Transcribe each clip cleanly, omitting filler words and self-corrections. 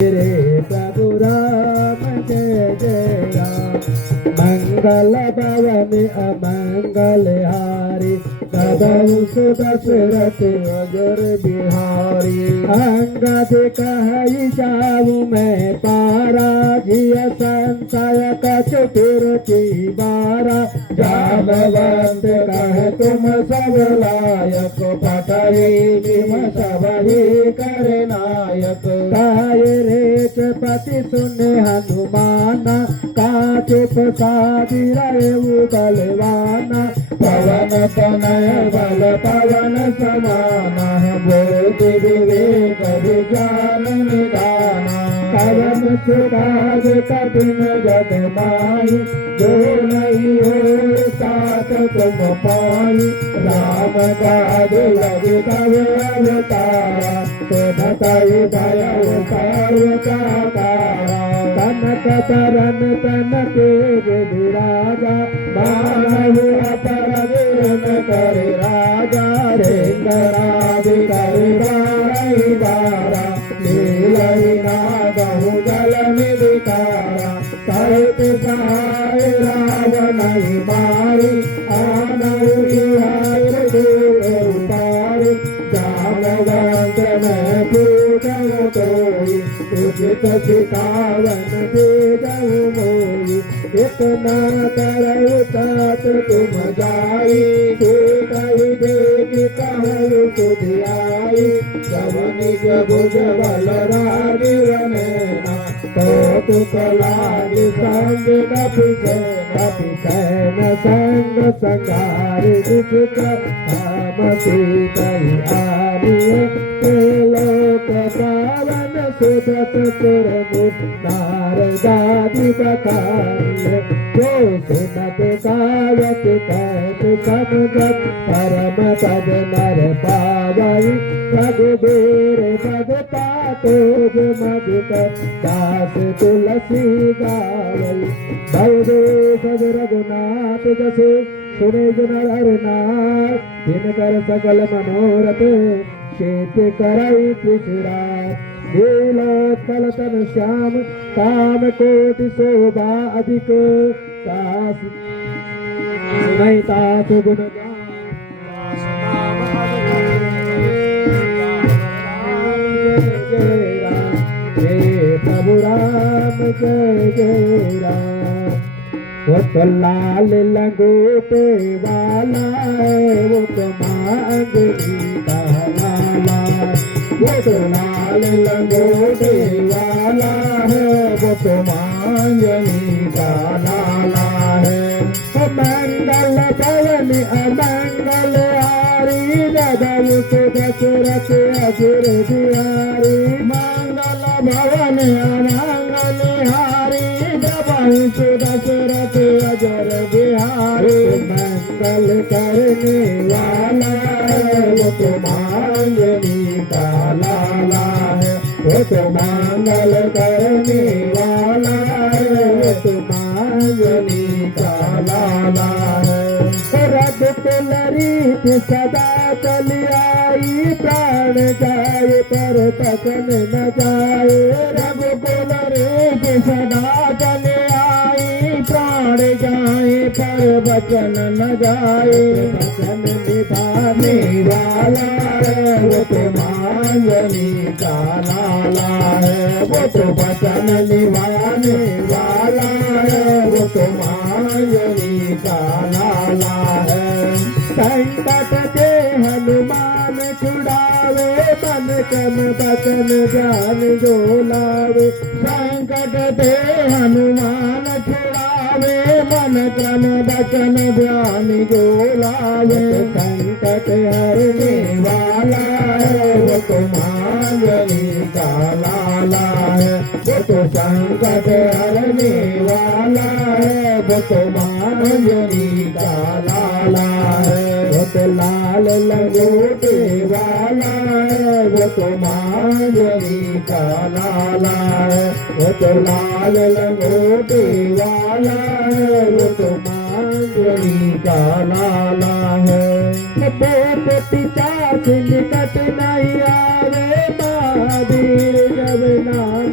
रे प्रभु राम जय जय राम। मंगल भवन अमंगल हारी कदम सुदशरथ अजर बिहारी। अंगद कहि जाऊ मैं पारा जिय संशय कछु फिर की बारा। जामवंत कह तुम सब लायक पठई बिम सब ही कर नायक। काय रेच पति सुने हनुमाना काचुप साधि रहे बलवाना। पवन तनय बल पवन समाना बोधि विवेक विज्ञान निदाना। कवन सुराग कठिन जग माही जो नहीं हो साथ तुम पाई। राम काज लग तव अवतारा सुनतई दया सर्व का तारा। कनक तरन तन तेज विराजा मानव अपर कर राजा। रेंगराज कर बारई बारा लीलई नागहु जल निधिकारा। सहित सहाय रावण मारी आनऊ विहार दूर उतारी। जामवंत में पूजऊ तोई उचित सिखावन भेजऊ मोई। इतना करऊ तात तुम जाई कही देख कहु सुधियाई। जब निज भुज बल राजीव नैना कौतुक लागी संग कपिसैन संग संगारि दुख धाम सीतई आरिय। लोक पावन सुदत सुर मुख नारदादि बखानिय। जो सुनत गावत कहत समझत परम पद नर पावई। रघुबीर पद पातोज मधुकर दास तुलसी गावई। भवदेव रघुनाथ जसु सुने जन हरनाथ। दिनकर सकल मनोरथ शेत करई कृष्णा। नीलोत्पल तन श्याम काम कोटि शोभा अधिक। सास सुनई तात गुण जय राम हे प्रभु राम जय जय राम। वो तो लाल लंगोटे वाला है वो तो मांगनी का लाला। वो तो लाल लंगोटे वाला है वो तो मांगनी का लाला है। मंगल भवन अमंगल हारी जगल सुदशरथ अजर बिहारी। मंगल भवन अमंगल हारी जगल सुदशरथ अजर बिहारी। मंगल करने वाला है वो तो मांगनी का लाला है। वो तो मंगल करने वाला है वो तो मांगनी का लाला है। रब तुलरी सदा चली आई प्राण जाए पर तकन न जाए। रब तुलरी सदा चली आई प्राण जाए पर वचन न जाए। वचन निभाने वाला है वो तो मांगनी का लाला है। वो तो वचन निभाने वाला है वो तो मांगनी का लाला है। संकट के हनुमान छुड़ावे मन क्रम बचन ज्ञान जो लावे। संकट के हनुमान छुड़ावे मन क्रम बचन ज्ञान जो लावे। संकट हरने वाला है वो तो मांगनी का लाला है। वो तो संकट हरने वाला है वो तो मांगनी का लाला है। वो तो लाल लंगोटे वाला है वो तो मांगनी का लाला है। वो तो लाल लंगोटे वाला है वो तो मांगनी का लाला है। पेट पिता से निकट नहीं आवे महावीर जब नाम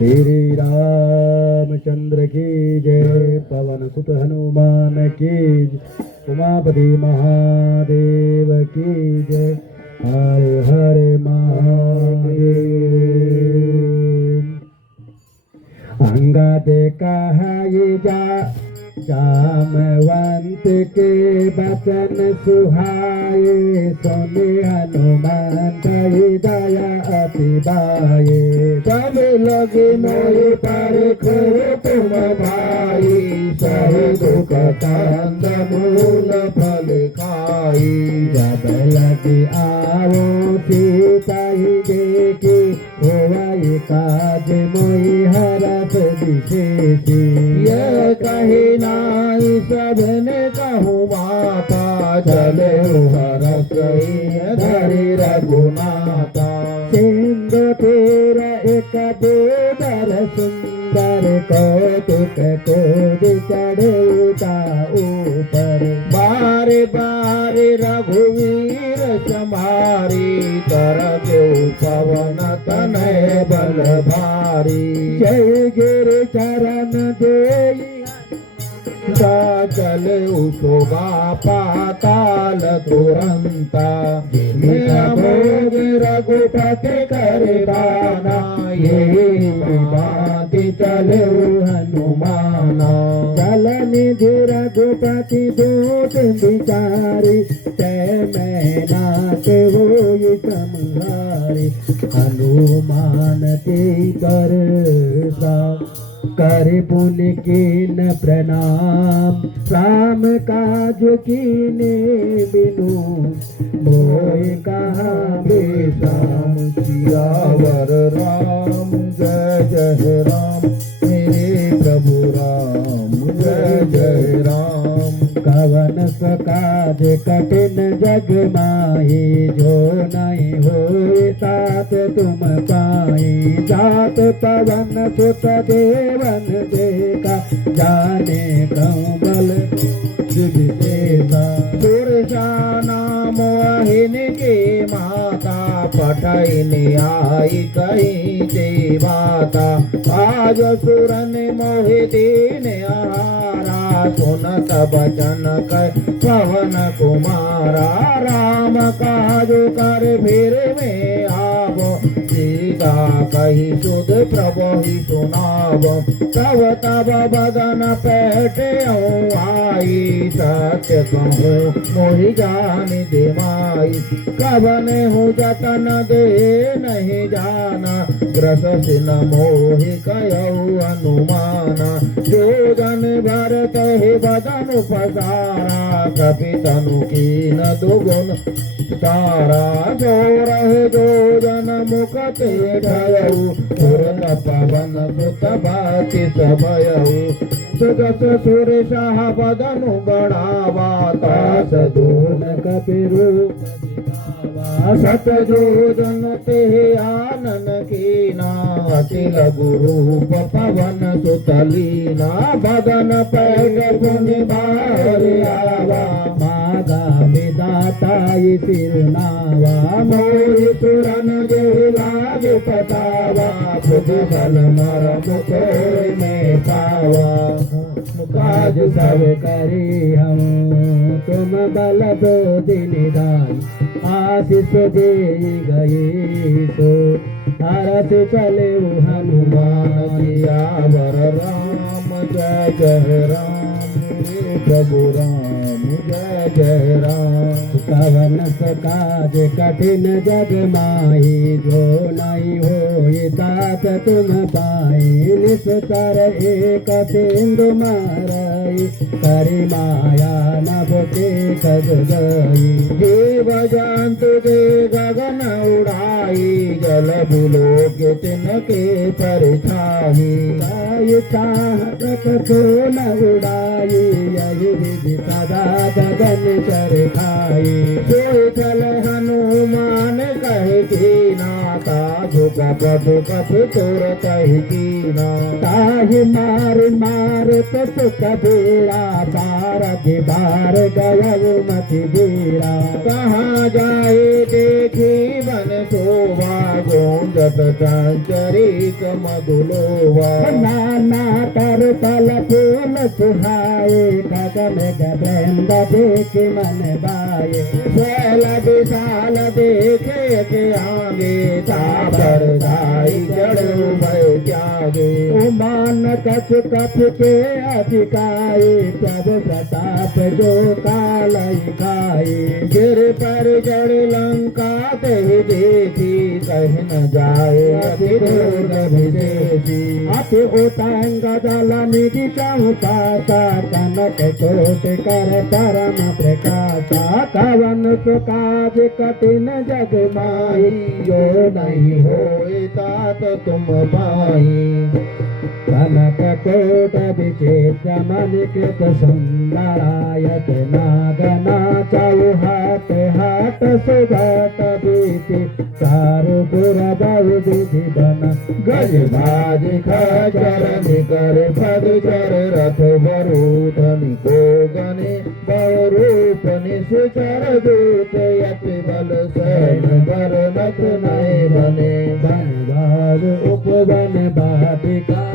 श्री रामचंद्र की जय। पवन सुत हनुमान की जय। उमापति महादेव की जय। हरे हरे महादेव। अंगद कहाई जा जामवंत के बचन सुहाए। सुने हनुमान दया अति बाये। सब लोग मोहि पर तुम भाई। सह दुख कंद मूल फल खाई। जब लगी आओ सीताई देखी। होई काज मोहि हरत विशेषी। यह कही नाई सबने कहूँ माता। चले हरस धरि रघुनाथा। सिंधु तीर एक बोदर सुंदर। कौतुक कोद चढ़े ऊपर। बारे बारे रघुवीर समारी। तरगे पवन तनय बल भारी। जय गिरि चरण देई चल उशोभा पाताल तुरंता। भोग रघुपति कर दाना। ये बाती चले हनुमाना। चल निधि रघुपति दूत विचारी। तय मैना के होई संहारी। हनुमान के कर कर पुन कीन प्रणाम। राम काज कीने बिनु। मोय कहा बेसाम। सियावर राम जय जय राम। मेरे प्रभु राम जय जय राम। कवन सकाज कठिन जग माही। जो नहीं होए तात तुम पाई। जात पवन सुत देवन देखा। जाने कहूँ बल विशेषा। सुरसा नाम वाहिन के माता। पठैन आई कहीं से बाता। आज सुरन मोहि दीन आहारा। सुनत बचन कह पवन कुमारा। राम काज कर फिर में आवो। सीता कही सुध प्रभु ही सुनाव। तब तब बदन पैठे आई। सत्य कहूँ मोहि जान दे माई। कवन हूँ जतन दे नहीं जाना। ग्रस सिन मोहि कयऊ हनुमाना। जो जन भरत ही बदन पसारा। कपि तनु कीन दुगुन तारा। जो रहे जो जन मुख ते ढयऊ। तुरत पवन सुत बाति समयऊ। सुजस सुर शाह बदनु बढ़ावा। तास दून कपिरु सत जो जन ते आनन कीना। अति लघु रूप पवन सुत लीना। बदन पैठ पुनि बाहर आवा। मागा विदाताई सिरुनावा। मोहि सुरन जे लाज पतावा। भुज बल मर मुखोर में पावा। काज सब करी हम तुम बल दो दिन दान। आशीष दे गए तो हरत चले हनुमान। सियावर राम जय जय राम। मेरे प्रभु राम जय जय राम। कवन सकाज कठिन जग माही। जो नहीं होए तात तुम पाई। निस्तर एक सिंधु मारई। करि माया नभ के कद गई। देव जंतु दे गगन उड़ाई। जल बुलोक तिनके परछाई। चाहत तो न उड़ाई। यही विधि सदा गगन चर खाई। जो चल हनुमान कह कीना। ताजु कप कप तोर कह कीना। ताहि मार मार तो कबीरा। बार बार गयल मति बीरा। कहाँ जाए देखी बन शोभा। गो गूंजत चांचरिक मधुलोवा नाना तर तल फूल सुहाए गगन गबंद देख मन बाए शैल विशाल देखे के आगे तापर धाई जड़ो भय त्यागे उमान कछ कछ के अधिकाए प्रभु प्रताप जो काल खाए गिर पर जड़ लंका देवी देखी कह न जाए अति दूर विदेशी अति उतंग जल निधि चौपासा कनक कोट कर परम प्रकाशा कवन सुकाज कठिन जग माई जो नहीं होए तात तुम पाई कनक कोट विचित्र मणिकृत सुंदरायत नागना चौहाट हाट सुघट बीति चारु पुर बहु विधि बन गज बाज खचर निकर पद चर रथ वरुधनि को गने बहुरूप निश्चर दूत यति बल सैन बर नथ नय बने बनवार उपवन बाटिका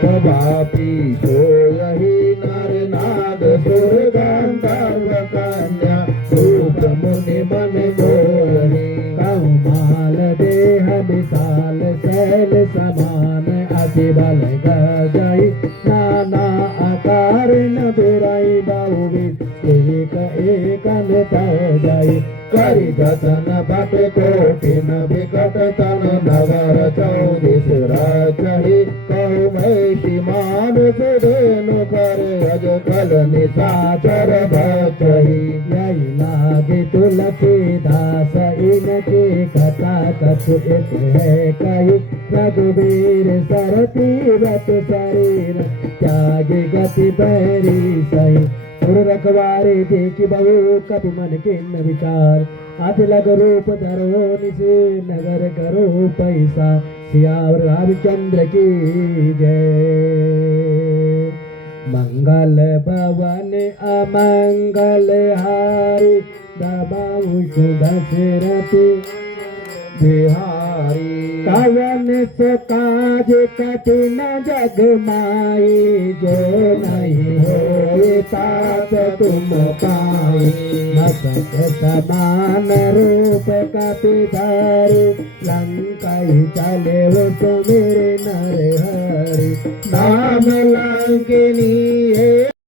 स्वभापी सोयहि नर नाग सुर गंधर्व कन्या रूप मुनि मन मोहि कौमाल देह विशाल शैल समान अति बल गजई नाना आकार न बिराई बहुविध एक एकन तजई करि जतन बट कोटिन विकट तन नगर चौदिस रचहि कहु महिषी मानुष धेनु कर अज कल निशाचर भचहि यही लागे तुलसीदास इनके कथा कछु इस है कही रघुवीर सरती व्रत शरीर त्यागी गति बैरी सही सुर रखवारे देखी बहु कपि मन किन्न विचार अति लग रूप धरो निसे नगर करो पैसा सियावर रामचंद्र की जय मंगल भवन अमंगल हारी दबाऊ दशरथी बिहारी कवन सो काज कठिन जग माई जो नहीं होए तात तुम पाई मस्तक समान रूप कपिधारी लंकाई चले वो तो मेरे नर हरि नाम लंकिनी है।